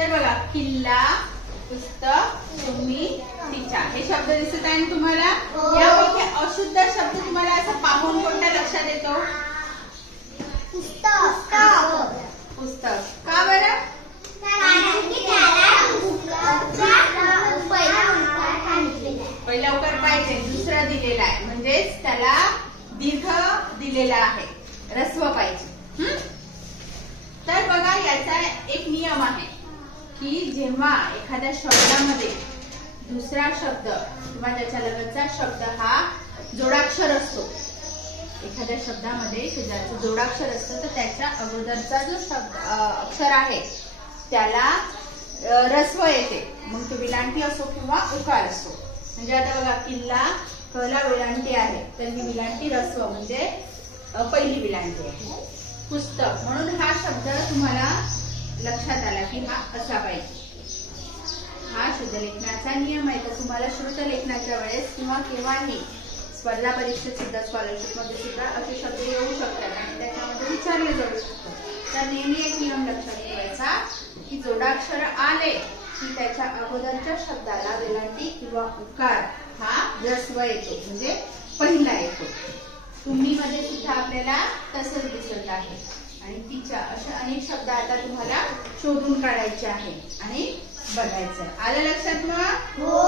तर बघा, किल्ला, पुस्तक, तुम्ही, तिच्या हे शब्द दिसत आहे तुम्हाला. यापैकी अशुद्ध शब्द तुम्हाला असं पाहून कोणता लक्षात येतो? पुस्तक. पुस्तक. का बरं? पहिला उकार पाहिजे, दुसरा दिलेला आहे म्हणजेच त्याला दीर्घ दिलेला आहे, ऱ्हस्व पाहिजे. तर बघा, याचा एक नियम आहे की जेव्हा एखाद्या शब्दामध्ये दुसरा शब्द किंवा त्याच्या लगतचा शब्द हा जोडाक्षर असतो, एखाद्या शब्दामध्ये ज्याचं जोडाक्षर असतं तर त्याच्या अगोदरचा जो शब्द अक्षर आहे त्याला ऱ्हस्व येते. मग तो विलांटी असो किंवा उकार असो. म्हणजे आता बघा, किल्ला कला विलांटी आहे तर ही विलांटी ऱ्हस्व म्हणजे पहिली विलांटी आहे. पुस्तक म्हणून हा शब्द तुम्हाला लक्षात आला की हा असा पाहिजे. हा शुद्ध लेखनाचा नियम आहे. तर तुम्हाला श्रुत लेखनाच्या वेळेस किंवा केव्हाही स्पर्धा परीक्षेत सुद्धा, स्कॉलरशिप मध्ये सुद्धा असे शब्द येऊ शकतात आणि त्याच्यामध्ये विचारले जाऊ शकतात. तर नेहमी एक नियम लक्षात ठेवायचा की जोडाक्षर आले की त्याच्या अगोदरच्या शब्दाला वेलांटी किंवा उकार हा ऱ्हस्व येतो, म्हणजे पहिला येतो. तुम्ही मध्ये सुद्धा आपल्याला तसंच दिसत आहे. आणि तिच्या अशा अनेक शब्द आता तुम्हाला शोधून काढायचे आहे आणि बघायचं. आलं लक्षात मग? हो.